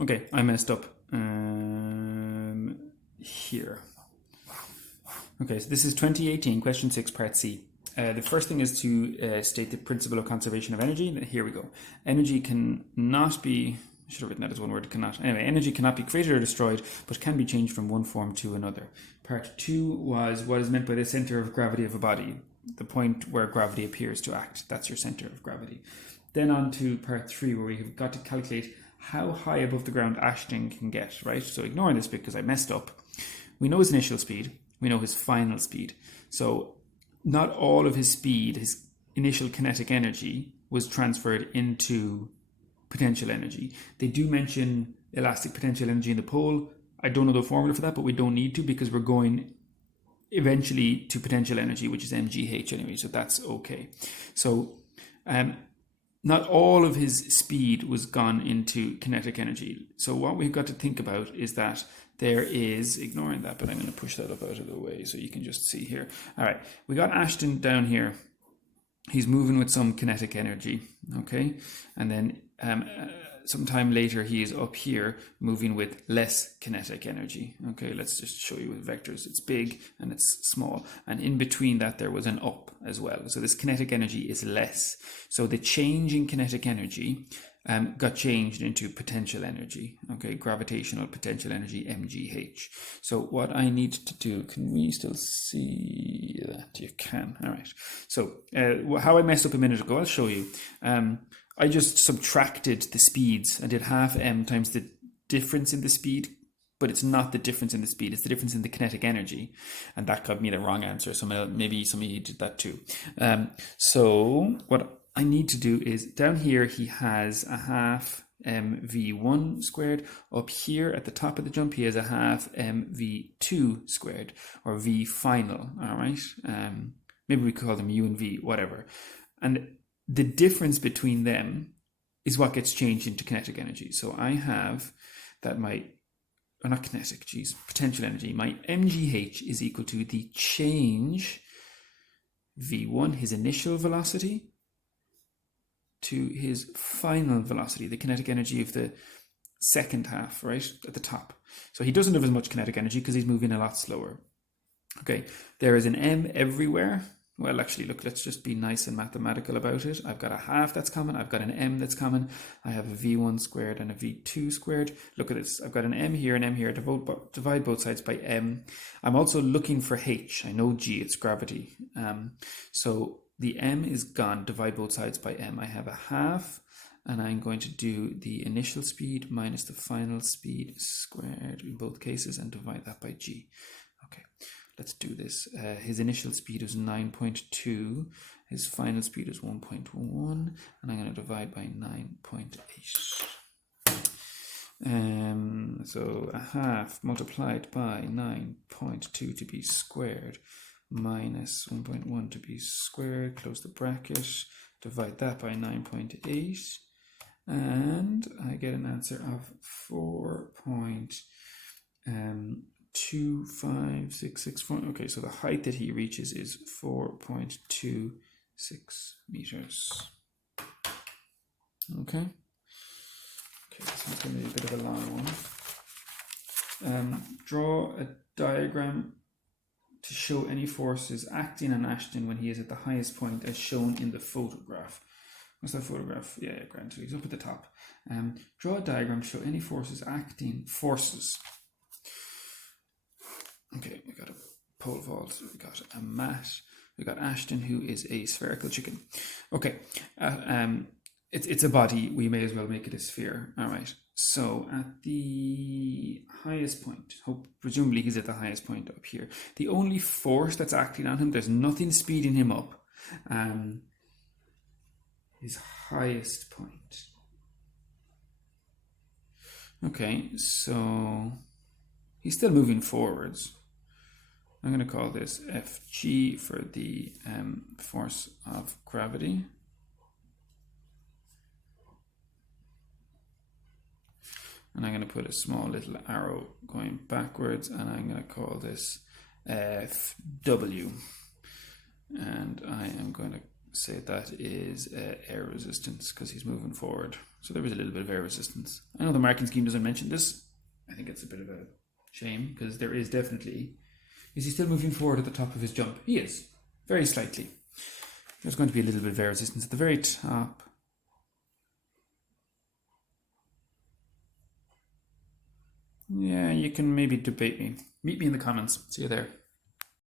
Okay, I messed up here. Okay, so this is 2018, question 6, part C. The first thing is to state the principle of conservation of energy. Here we go. Energy cannot be, I should have written that as one word, cannot. Anyway, energy cannot be created or destroyed, but can be changed from one form to another. Part 2 was what is meant by the center of gravity of a body, the point where gravity appears to act. That's your center of gravity. Then on to part 3, where we've got to calculate how high above the ground Ashton can get, right? So ignoring this because I messed up. We know his initial speed. We know his final speed. So not all of his speed, his initial kinetic energy, was transferred into potential energy. They do mention elastic potential energy in the pole. I don't know the formula for that, but we don't need to because we're going eventually to potential energy, which is mgh anyway, so that's okay. So not all of his speed was gone into kinetic energy. So what we've got to think about is that there is, ignoring that, but I'm going to push that up out of the way so you can just see here. All right, we got Ashton down here. He's moving with some kinetic energy, okay? And then sometime later he is up here moving with less kinetic energy. Okay, let's just show you with vectors. It's big and it's small, and in between that there was an up as well. So this kinetic energy is less. So the change in kinetic energy got changed into potential energy, okay, gravitational potential energy, mgh. So what I need to do, can we still see that? You can. All right. So how I messed up a minute ago, I'll show you. I just subtracted the speeds. I did half m times the difference in the speed, but it's not the difference in the speed, it's the difference in the kinetic energy. And that got me the wrong answer. So maybe some of you did that too. So what I need to do is, down here he has a half mv1 squared. Up here at the top of the jump he has a half mv2 squared, or v final. All right, maybe we could call them u and v, whatever. And the difference between them is what gets changed into kinetic energy. So I have that potential energy, my mgh is equal to the change v1, his initial velocity, to his final velocity, the kinetic energy of the second half, right, at the top. So he doesn't have as much kinetic energy because he's moving a lot slower. Okay, there is an m everywhere. Well, actually, look, let's just be nice and mathematical about it. I've got a half that's common. I've got an m that's common. I have a v1 squared and a v2 squared. Look at this. I've got an m here and m here. Divide both sides by m. I'm also looking for h. I know g, it's gravity. So the m is gone. Divide both sides by m. I have a half, and I'm going to do the initial speed minus the final speed squared in both cases and divide that by g. Okay. Let's do this. His initial speed is 9.2. His final speed is 1.1. And I'm going to divide by 9.8. So a half multiplied by 9.2 to be squared minus 1.1 to be squared. Close the bracket. Divide that by 9.8. And I get an answer of 4.25664. Okay, so the height that he reaches is 4.26 meters. Okay, this is going to be a bit of a long one. Draw a diagram to show any forces acting on Ashton when he is at the highest point as shown in the photograph. What's that photograph? Yeah, grand. So he's up at the top. Draw a diagram to show any forces. Okay, we got a pole vault, we got a mat, we got Ashton, who is a spherical chicken. Okay, it's a body, we may as well make it a sphere. All right, so at the highest point, presumably he's at the highest point up here. The only force that's acting on him, there's nothing speeding him up, his highest point. Okay, so he's still moving forwards. I'm going to call this Fg for the force of gravity. And I'm going to put a small little arrow going backwards, and I'm going to call this Fw. And I am going to say that is air resistance because he's moving forward. So there was a little bit of air resistance. I know the marking scheme doesn't mention this. I think it's a bit of a shame because there is definitely... Is he still moving forward at the top of his jump? He is, very slightly. There's going to be a little bit of air resistance at the very top. Yeah, you can maybe debate me. Meet me in the comments. See you there.